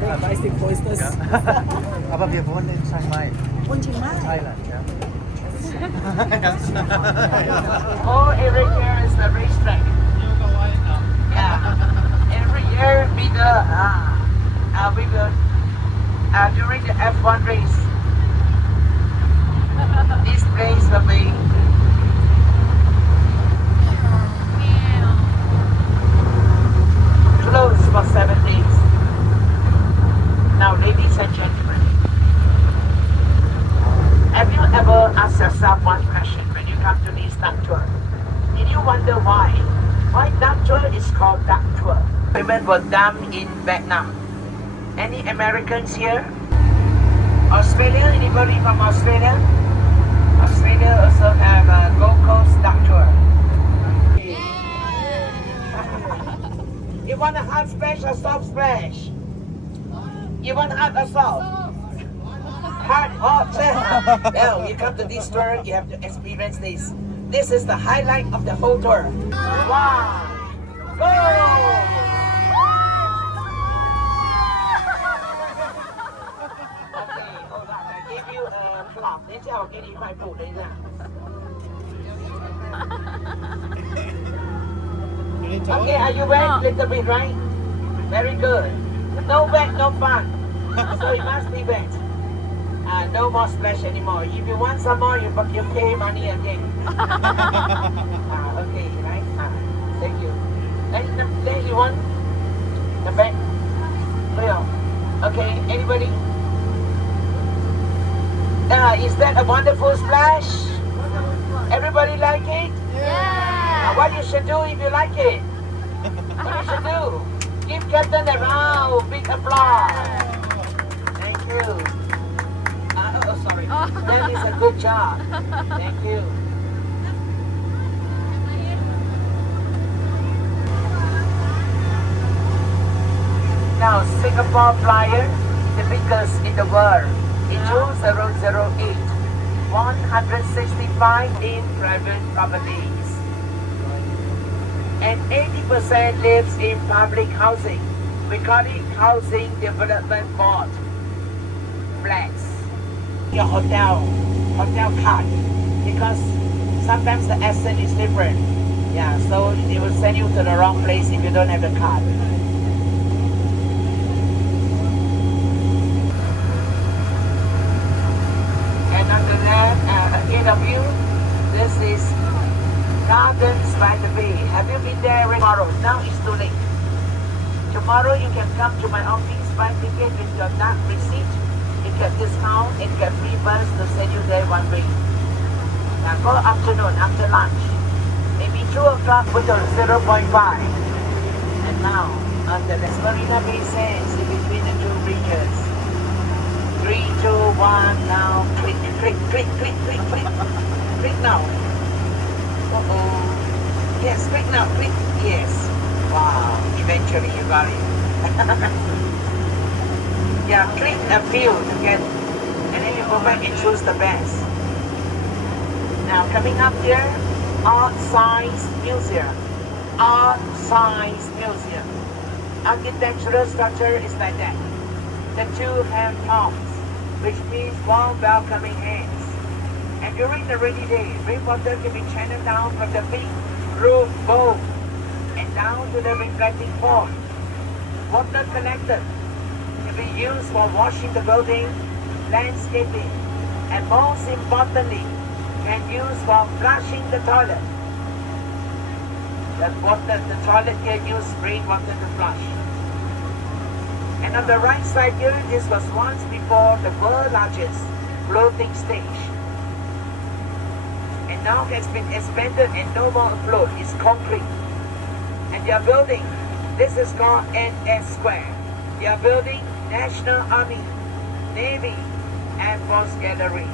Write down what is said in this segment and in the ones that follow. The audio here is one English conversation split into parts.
Bicycle posters. Aber wir wohnen in Chiang Mai, คนชิงมาก Thailand. Ja. Oh, every year is the racetrack. Yeah. Every year bigger. We will during the F1 race. This place will be closed for 7 days. Now, ladies and gentlemen, have you ever asked yourself one question when you come to this duck tour? Did you wonder why? Why duck tour is called duck tour? Women were dumped in Vietnam. Any Americans here? Australia? Anybody from Australia? Australia also have a Gold Coast duck tour. You want a hard splash or soft splash? You want hard or soft? Hard, hot. Now, you come to this tour, you have to experience this. This is the highlight of the whole tour. Wow! Go! Okay, hold on. I give you a clap. 等一下，我给你一块布，等一下。Okay, are you wet? Little bit, right? Very good. No wet, no fun. So it must be wet. No more splash anymore. If you want some more, you pay money again. Okay, right? Thank you. Then you want the back? Okay, anybody? Is that a wonderful splash? Everybody like it? Yeah. What you should do if you like it? What you should do? Give Captain a round, big applause. Thank you. Sorry. That is a good job. Thank you. Now, Singapore Flyer, the biggest in the world, in 2008, 165 in private properties. And 80% lives in public housing. We call it Housing Development Board. Flats. Your hotel card, because sometimes the accent is different. Yeah, so they will send you to the wrong place if you don't have the card. And on the left, ahead of you, this is Gardens by the Bay. Have you been there tomorrow? Now it's too late. Tomorrow you can come to my office, buy ticket with your duck receipt. You get discount and get free bus to send you there one way. Now go afternoon, after lunch. Maybe 2 o'clock with a 0.5. And now, on the Marina Bay Sands in between the two bridges. 3, 2, 1, now click, click, click, click, click, click. Click now. Uh-oh. Yes, click now, click. Yes. Wow, eventually you got it. Yeah, click a few to get, and then you go back and choose the best. Now coming up here, ArtScience Museum. ArtScience Museum. Architectural structure is like that. The two hand palms, which means warm welcoming hands. And during the rainy day, rainwater can be channeled down from the big roof bowl and down to the reflecting pond. Water collected can be used for washing the building, landscaping, and most importantly, can use for flushing the toilet. The toilet can use rainwater to flush. And on the right side here, this was once before the world's largest floating stage. And now has been expanded and no more afloat. It's concrete. And they are building, this is called NS Square. They are building National Army, Navy, Air Force Gallery.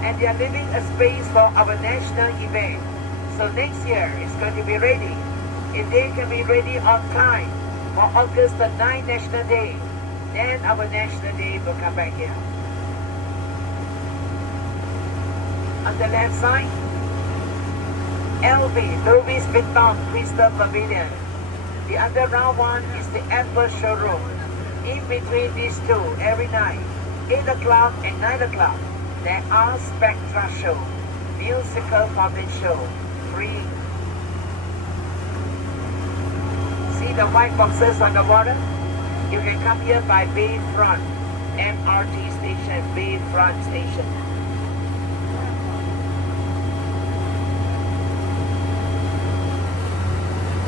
And they are leaving a space for our national event. So next year it's going to be ready. If they can be ready on time for August the 9th National Day, then our National Day will come back here. On the left side, LV, Louis Vuitton Crystal Pavilion. The underground one is the Apple showroom. in between these two, every night, 8 o'clock and 9 o'clock, there are spectra show, musical puppet show, free. See the white boxes on the water? You can come here by Bayfront, MRT station, Bayfront station.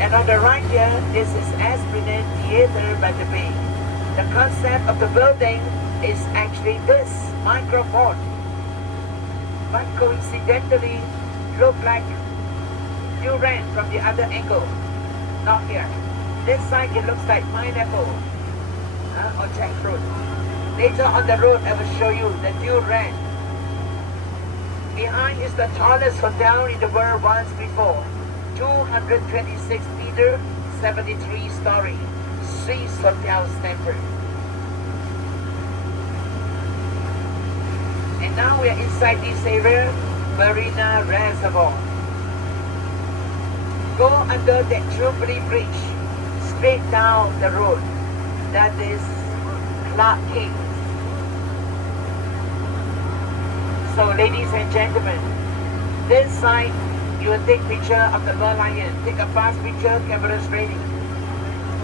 And on the right here, this is Esplanade Theatre by the Bay. The concept of the building is actually this microphone, but coincidentally look like durian from the other angle. Not here. This side it looks like pineapple or jackfruit. Later on the road I will show you the durian. Behind is the tallest hotel in the world once before. 226 meter, 73 story, Swiss Hotel Stanford. And now we are inside this area, Marina Reservoir. Go under the Jubilee Bridge, straight down the road. That is Clark King. So ladies and gentlemen, this side you will take picture of the Merlion. Take a fast picture, cameras ready.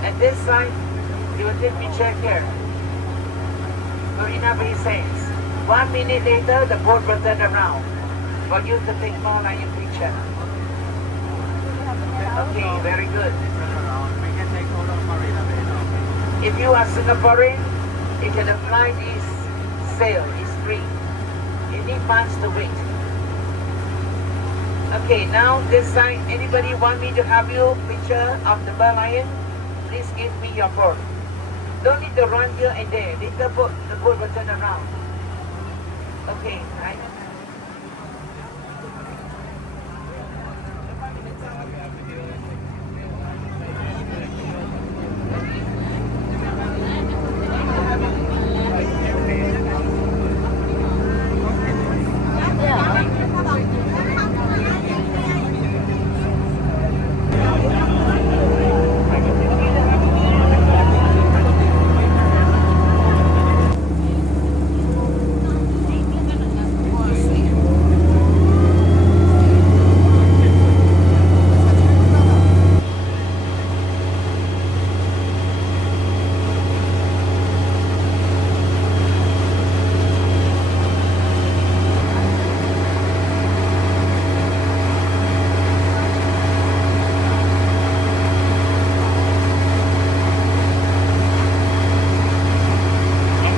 And this side, you will take picture here. Marina Bay Sands. 1 minute later, the boat will turn around for you to take Merlion picture. Okay, very good. We can take photo of Marina Bay now. If you are Singaporean, you can apply this sale. It's free. You need months to wait. Okay, now this side, anybody want me to have you picture of the Merlion? Please give me your board. Don't need to run here and there. The boat will turn around. Okay, right?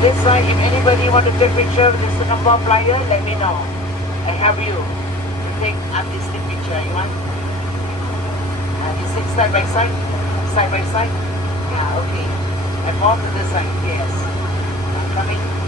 This side, if anybody want to take picture with the Singapore flyer, let me know. I have you to take artistic picture. You want? Is it side by side? Side by side? Yeah, okay. And more to the side, yes. I'm coming.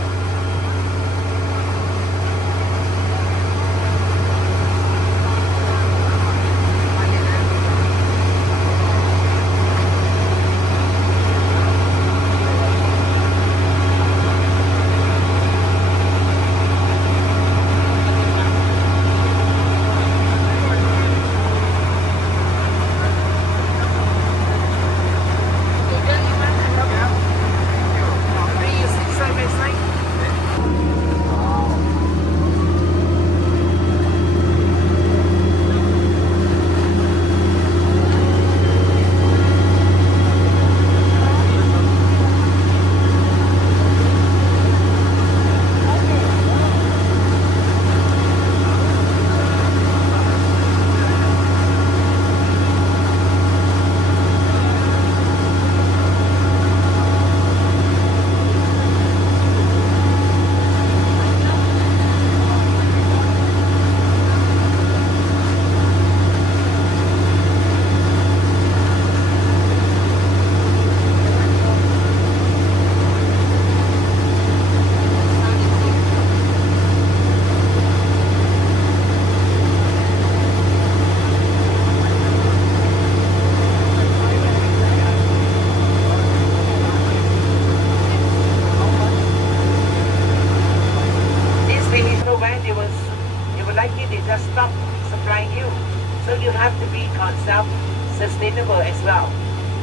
self-sustainable as well.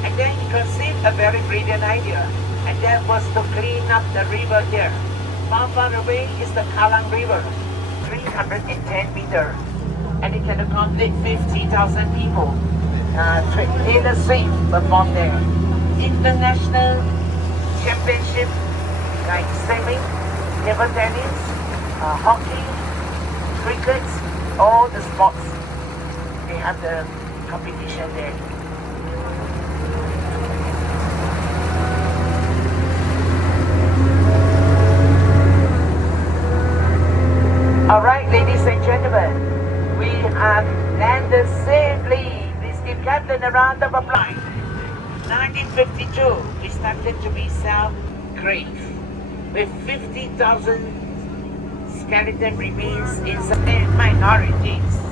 And then he conceived a very brilliant idea. And that was to clean up the river here. Far away is the Kalang River, 310 meters, and it can accommodate 50,000 people. Taylor Swift performed there. International championship like swimming, table tennis, hockey, cricket, all the sports. They have the competition there. All right, ladies and gentlemen, we have landed safely. Please give Captain a round of applause. 1952, we started to be self-grave with 50,000 skeleton remains in some minorities.